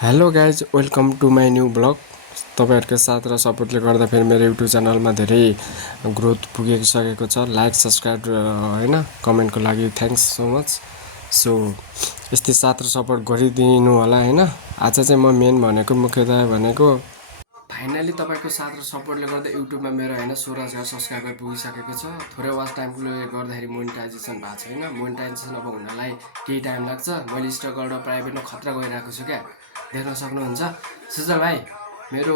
Hello guys welcome to my new blog. तपाईँहरूको साथ र सपोर्टले गर्दा फेरि मेरो युट्युब च्यानलमा धेरै ग्रोथ पुगिसकेको छ। लाइक सब्सक्राइब होइन कमेन्टको लागि थ्याङ्क्स सो मच। सो यस्तै साथ र सपोर्ट गरिदिनु होला होइन। आज चाहिँ म मेन भनेको मुख्यतया भनेको फाइनली तपाईँको साथ र सपोर्टले गर्दा युट्युबमा मेरो होइन 16,000 सब्सक्राइबर पुगिसकेको छ। थोरै वाच टाइमले गर्दाखेरि मोनिटाइजेसन भएको छैन। मोनिटाइजेसन अब हुनलाई केही टाइम लाग्छ। मैले स्ट्रगल र प्राइभेटमा खतरा गइरहेको छु क्या, देख्न सक्नुहुन्छ। सुजल भाइ मेरो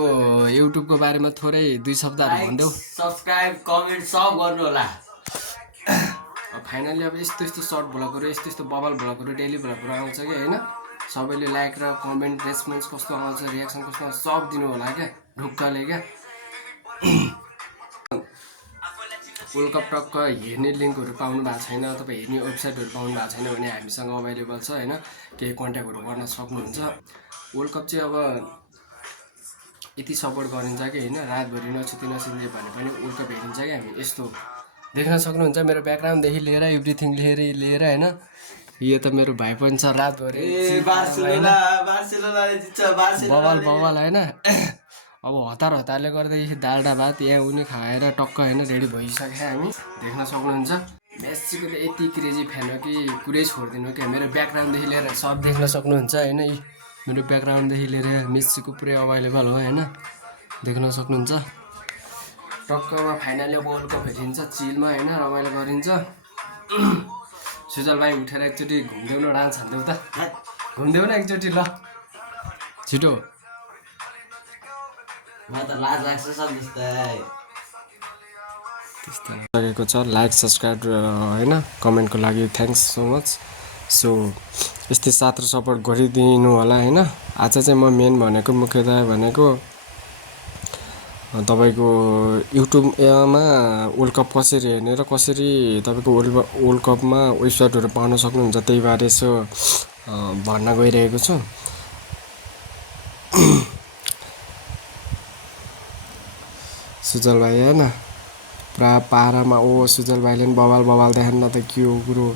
युट्युबको बारेमा थोरै 2 शब्दहरू भन्देऊ। सब्सक्राइब कमेन्ट सब गर्नु होला। फाइनली अब यस्तो सर्ट भ्लगहरू यस्तो बबल भ्लगहरू डेली भ्लगहरू आउँछ कि होइन। सबैले लाइक र कमेन्ट रेस्पोन्स कस्तो आउँछ, रियाक्सन कस्तो आउँछ सब दिनु होला क्या ढुक्कले क्या। वर्ल्ड कप टक्क हेर्ने लिङ्कहरू पाउनु भएको छैन, तपाईँ हेर्ने वेबसाइटहरू पाउनु भएको छैन भने हामीसँग अभाइलेबल छ होइन। केही कन्ट्याक्टहरू गर्न सक्नुहुन्छ। वर्ल्ड कप चाहिँ अब यति सपोर्ट गरिन्छ कि होइन, रातभरि नछुति नसिन्जे भने पनि वर्ल्ड कप हेरिन्छ कि हामी। यस्तो देख्न सक्नुहुन्छ मेरो ब्याकग्राउन्डदेखि लिएर एभ्रिथिङ लिएर होइन। यो त मेरो भाइ पनि छ रातभरि बवाल होइन। अब हतारले गर्दाखेरि दालडा भात यहाँ उनी खाएर टक्क होइन रेडी भइसक्यो हामी। देख्न सक्नुहुन्छ मेस्सीको त यति क्रेजी फ्यान हो कि कुरै छोडिदिनु क्या। मेरो ब्याकग्राउन्डदेखि लिएर सब देख्न सक्नुहुन्छ होइन। मेरो ब्याकग्राउन्डदेखि लिएर मेस्सीको पुरै अभाइलेबल हो होइन, देख्न सक्नुहुन्छ। टक्कमा फाइनली वर्ल्ड कप हेरिन्छ चिलमा होइन, रमाइलो गरिन्छ। सुजल भाइ उठेर एकचोटि घुम्देऊ न, डान्स हान्देऊ त, घुम्देऊ न एकचोटि ल छिटो। सकेको छ। लाइक सब्सक्राइब होइन कमेन्टको लागि थ्याङ्क्स सो मच। सो यस्तै साथ र सपोर्ट गरिदिनु होला होइन। आज चाहिँ म मेन भनेको मुख्यतया भनेको तपाईँको युट्युबमा वर्ल्ड कप कसरी हेर्ने र कसरी तपाईँको वर्ल्ड कपमा वेबसाइटहरू पाउन सक्नुहुन्छ त्यही बारे यसो भन्न गइरहेको छु। सुजल भाइ होइन पुरा पारामा सुजल भाइले पनि बवाल देखाउनु न त के हो कुरो।